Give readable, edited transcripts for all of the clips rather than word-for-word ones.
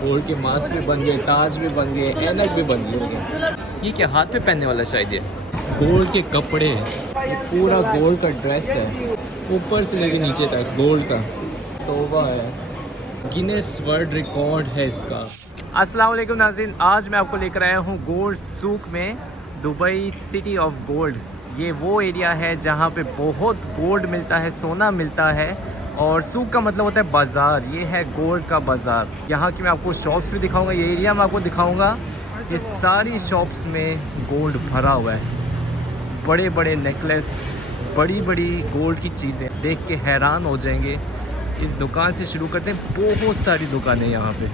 Gold के mask भी बन गए, ताज भी बन गए, ऐनक भी बन गए। ये क्या हाथ पे पहनने वाला शायद ये गोल्ड के कपड़े, ये पूरा गोल्ड का ड्रेस है, ऊपर से लेके नीचे तक गोल्ड का। तोबा है, गिनेस वर्ल्ड रिकॉर्ड है इसका। अस्सलाम वालेकुम नाज़रीन, आज मैं आपको लेकर आया हूँ गोल्ड सूक में, दुबई सिटी ऑफ गोल्ड। ये वो एरिया है जहाँ पे बहुत गोल्ड मिलता है, सोना मिलता है। और सूक का मतलब होता है बाज़ार। ये है गोल्ड का बाज़ार। यहाँ की मैं आपको शॉप्स भी दिखाऊंगा, ये एरिया मैं आपको दिखाऊंगा। ये सारी शॉप्स में गोल्ड भरा हुआ है, बड़े बड़े नेकलेस, बड़ी बड़ी गोल्ड की चीज़ें देख के हैरान हो जाएंगे। इस दुकान से शुरू करते हैं, बहुत सारी दुकानें यहाँ पे।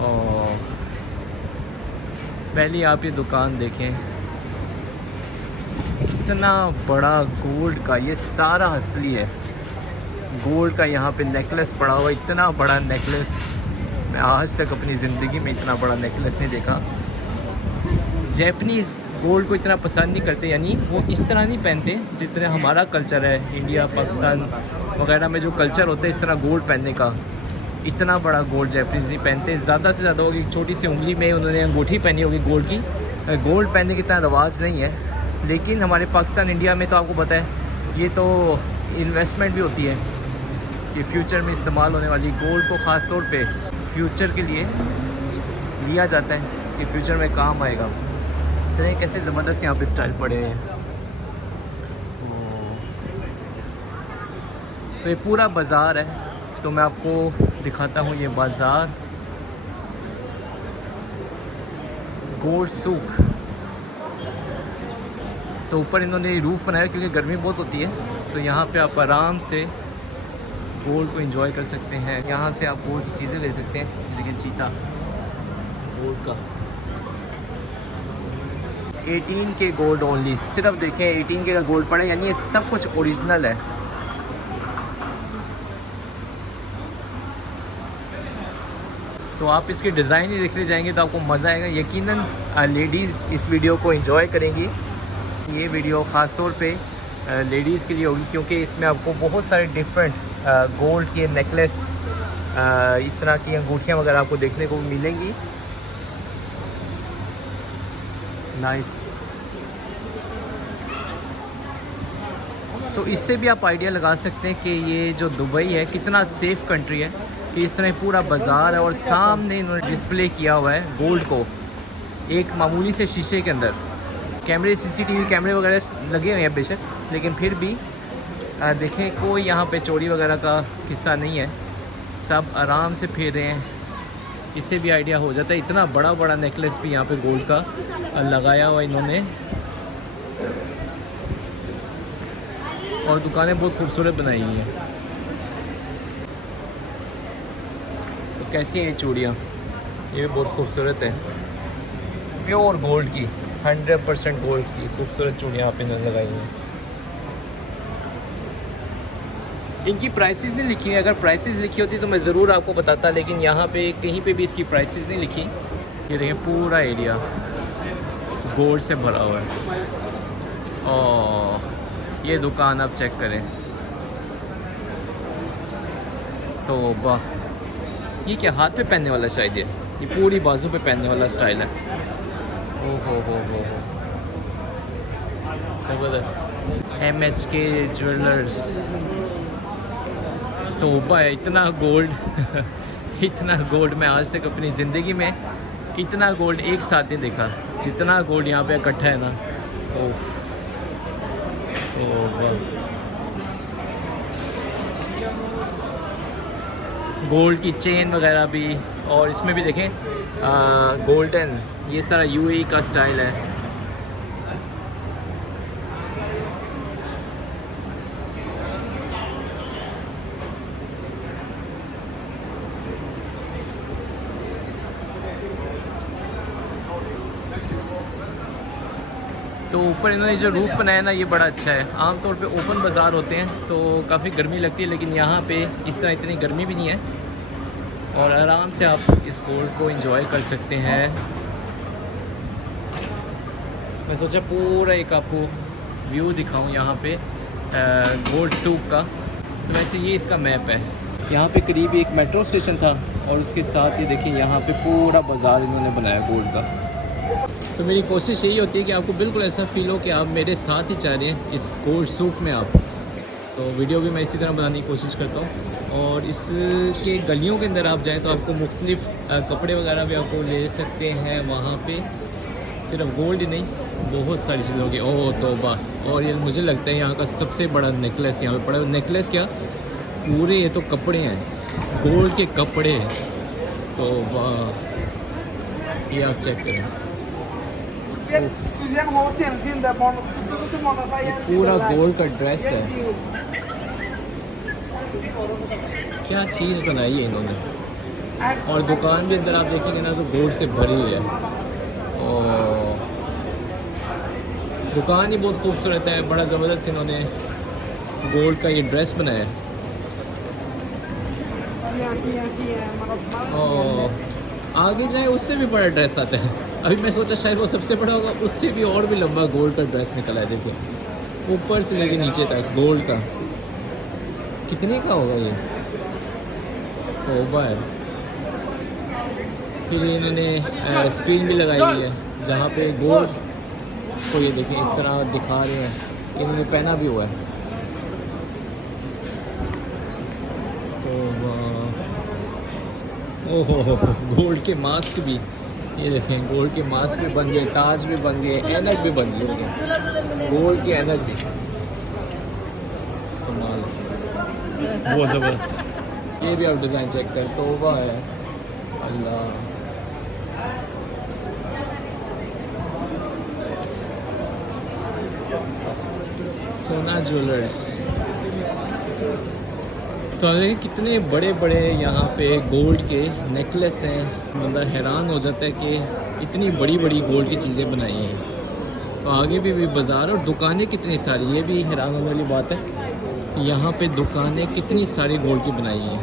और पहले आप ये दुकान देखें, कितना बड़ा गोल्ड का, ये सारा असली है गोल्ड का। यहाँ पे नेकलेस पड़ा हुआ, इतना बड़ा नेकलेस मैं आज तक अपनी ज़िंदगी में इतना बड़ा नेकलेस नहीं देखा। जैपनीज़ गोल्ड को इतना पसंद नहीं करते, यानी वो इस तरह नहीं पहनते जितने हमारा कल्चर है इंडिया पाकिस्तान वगैरह में जो कल्चर होता है इस तरह गोल्ड पहनने का। इतना बड़ा गोल्ड जैपनीज़ नहीं पहनते, ज़्यादा से ज़्यादा होगी छोटी सी उंगली में उन्होंने अंगूठी पहनी होगी गोल्ड की। गोल्ड पहनने की इतना रवाज नहीं है। लेकिन हमारे पाकिस्तान इंडिया में तो आपको पता है ये तो इन्वेस्टमेंट भी होती है कि फ्यूचर में इस्तेमाल होने वाली गोल्ड को ख़ास तौर पे फ्यूचर के लिए लिया जाता है कि फ्यूचर में काम आएगा। इतने कैसे ज़बरदस्त यहाँ पे स्टाइल पड़े हैं। तो ये पूरा बाज़ार है, तो मैं आपको दिखाता हूँ ये बाज़ार गोल्ड सूक। तो ऊपर इन्होंने रूफ़ बनाया क्योंकि गर्मी बहुत होती है, तो यहाँ पे आप आराम से गोल्ड को एंजॉय कर सकते हैं। यहाँ से आप गोल्ड की चीज़ें ले सकते हैं। देखिए चीता गोल्ड का 18 के गोल्ड ओनली, सिर्फ देखें 18 के का गोल्ड पड़ा है, यानी ये सब कुछ ओरिजिनल है। तो आप इसके डिज़ाइन ही देखते जाएंगे तो आपको मज़ा आएगा। यकीनन लेडीज़ इस वीडियो को एंजॉय करेंगी। ये वीडियो ख़ास तौर पे लेडीज़ के लिए होगी क्योंकि इसमें आपको बहुत सारे डिफरेंट गोल्ड के नेकलेस, इस तरह की अंगूठियाँ वगैरह आपको देखने को मिलेंगी। नाइस। तो इससे भी आप आइडिया लगा सकते हैं कि ये जो दुबई है कितना सेफ़ कंट्री है कि इस तरह पूरा बाज़ार है और सामने इन्होंने डिस्प्ले किया हुआ है गोल्ड को एक मामूली से शीशे के अंदर। कैमरे, सीसीटीवी कैमरे वगैरह लगे हुए हैं बेशक, लेकिन फिर भी देखें कोई यहाँ पे चोरी वगैरह का किस्सा नहीं है, सब आराम से फेर रहे हैं। इससे भी आइडिया हो जाता है। इतना बड़ा बड़ा नेकलेस भी यहाँ पे गोल्ड का लगाया हुआ इन्होंने। और दुकानें बहुत खूबसूरत बनाई हुई हैं। तो कैसी हैं ये चूड़ियाँ, ये भी बहुत खूबसूरत है, प्योर गोल्ड की, 100% गोल्ड की खूबसूरत चूड़ियाँ आप इन्होंने लगाई हैं। इनकी प्राइसेस नहीं लिखी है, अगर प्राइसेस लिखी होती तो मैं ज़रूर आपको बताता, लेकिन यहाँ पे कहीं पे भी इसकी प्राइसेस नहीं लिखी। ये देखिए पूरा एरिया गोल्ड से भरा हुआ है। और ये दुकान आप चेक करें तो वाह, ये क्या हाथ पे पहनने वाला शायद ये पूरी बाजू पे पहनने वाला स्टाइल है। ओहो हो ज़बरदस्त। MHK jewellers. तो भाई इतना गोल्ड इतना गोल्ड मैं आज तक अपनी ज़िंदगी में इतना गोल्ड एक साथ नहीं देखा जितना गोल्ड यहाँ पे इकट्ठा है ना। ओह गोल्ड की चेन वगैरह भी, और इसमें भी देखें गोल्डन, ये सारा UAE का स्टाइल है। तो ऊपर इन्होंने जो रूफ़ बनाया ना ये बड़ा अच्छा है। आमतौर पे ओपन बाज़ार होते हैं तो काफ़ी गर्मी लगती है, लेकिन यहाँ पे इस तरह इतनी गर्मी भी नहीं है और आराम से आप इस गोल्ड को एंजॉय कर सकते हैं। मैं सोचा पूरा एक आपको व्यू दिखाऊं यहाँ पे गोल्ड सूक का। तो वैसे ये इसका मैप है। यहाँ पे करीब एक मेट्रो स्टेशन था और उसके साथ ही देखिए यहाँ पे पूरा बाज़ार इन्होंने बनाया गोल्ड का। तो मेरी कोशिश यही होती है कि आपको बिल्कुल ऐसा फील हो कि आप मेरे साथ ही जा रहे हैं इस गोल्ड सूक में आप। तो वीडियो भी मैं इसी तरह बनाने की कोशिश करता हूँ। और इसके गलियों के अंदर आप जाएँ तो आपको मुख्तलिफ़ कपड़े वगैरह भी आपको ले सकते हैं वहाँ पे। सिर्फ गोल्ड ही नहीं, बहुत सारी चीज़ें होगी। ओह तौबा! और ये मुझे लगता है यहाँ का सबसे बड़ा नेकलेस यहाँ पे पड़ा है। नेकलेस क्या, पूरे ये तो कपड़े हैं, गोल्ड के कपड़े। तो वाह, ये आप चेक करें, पूरा गोल्ड का ड्रेस है। क्या चीज़ बनाई है इन्होंने। और दुकान भी अंदर आप देखेंगे ना तो गोल्ड से भरी हुई है। और दुकान ही बहुत खूबसूरत है, बड़ा ज़बरदस्त इन्होंने गोल्ड का ये ड्रेस बनाया है। और आगे जाए उससे भी बड़ा ड्रेस आता है। अभी मैं सोचा शायद वो सबसे बड़ा होगा, उससे भी और भी लंबा गोल्ड का ड्रेस निकला है। देखिए ऊपर से लेके नीचे तक गोल्ड का। कितने का होगा ये, तौबा है। फिर इन्होंने स्क्रीन भी लगाई हुई है जहाँ पे गोल्ड को ये देखें इस तरह दिखा रहे हैं, इन्होंने पहना भी हुआ है। तो ओहो, गोल्ड के मास्क भी, ये देखें गोल्ड के मास्क भी बन गए, ताज भी बन गए, ऐनक भी बन गए, गोल्ड की ऐनक भी। कमाल, बहुत ज़बरदस्त। ये भी आप डिज़ाइन चेक कर, तौबा है अल्लाह। सोना ज्वेलर्स। तो देखिए कितने बड़े बड़े यहाँ पे गोल्ड के नेकलेस हैं। बंदा हैरान हो जाता है कि इतनी बड़ी बड़ी गोल्ड की चीज़ें बनाई हैं। तो आगे भी बाज़ार और दुकानें कितनी सारी, ये भी हैरान होने वाली बात है। यहाँ पे दुकानें कितनी सारी गोल्ड की बनाई हैं।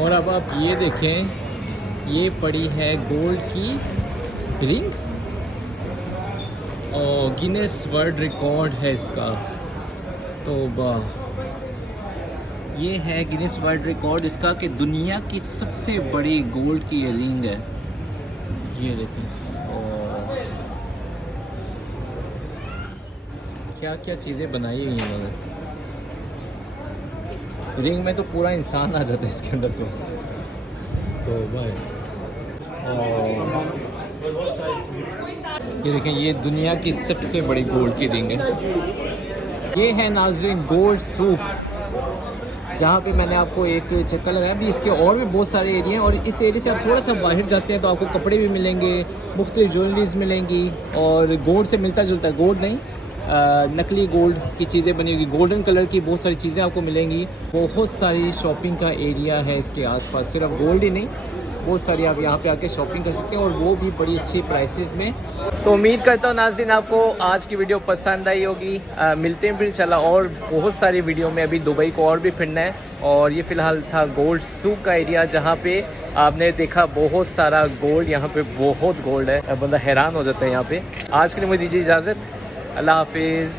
और अब आप ये देखें, ये पड़ी है गोल्ड की रिंग और गिनेस वर्ल्ड रिकॉर्ड है इसका। तो वाह, ये है गिनेस वर्ल्ड रिकॉर्ड इसका कि दुनिया की सबसे बड़ी गोल्ड की ये रिंग है। ये देखें, और क्या क्या चीज़ें बनाई हैं इन्होंने। रिंग में तो पूरा इंसान आ जाता है इसके अंदर। तो भाई, और ये देखें, ये दुनिया की सबसे बड़ी गोल्ड की रिंग है। ये है नाज़रीन गोल्ड सूक, जहाँ पे मैंने आपको एक चक्कर लगाया। भी इसके और भी बहुत सारे एरिया हैं और इस एरिया से आप थोड़ा सा बाहर जाते हैं तो आपको कपड़े भी मिलेंगे, मुख्तलिफ ज्वेलरीज मिलेंगी। और गोल्ड से मिलता जुलता है, गोल्ड नहीं, नकली गोल्ड की चीज़ें बनी होगी, गोल्डन कलर की बहुत सारी चीज़ें आपको मिलेंगी। बहुत सारी शॉपिंग का एरिया है इसके आसपास, सिर्फ गोल्ड ही नहीं, बहुत सारी आप यहाँ पे आके शॉपिंग कर सकते हैं और वो भी बड़ी अच्छी प्राइसेस में। तो उम्मीद करता हूँ नाज़रीन आपको आज की वीडियो पसंद आई होगी। मिलते हैं फिर इंशाल्लाह और बहुत सारी वीडियो में। अभी दुबई को और भी फिरना है। और ये फ़िलहाल था गोल्ड सूक का एरिया, जहाँ पे आपने देखा बहुत सारा गोल्ड, यहाँ पे बहुत गोल्ड है, बंदा हैरान हो जाता है यहाँ पे। आज के लिए मुझे दीजिए इजाज़त, अल्लाह हाफिज़।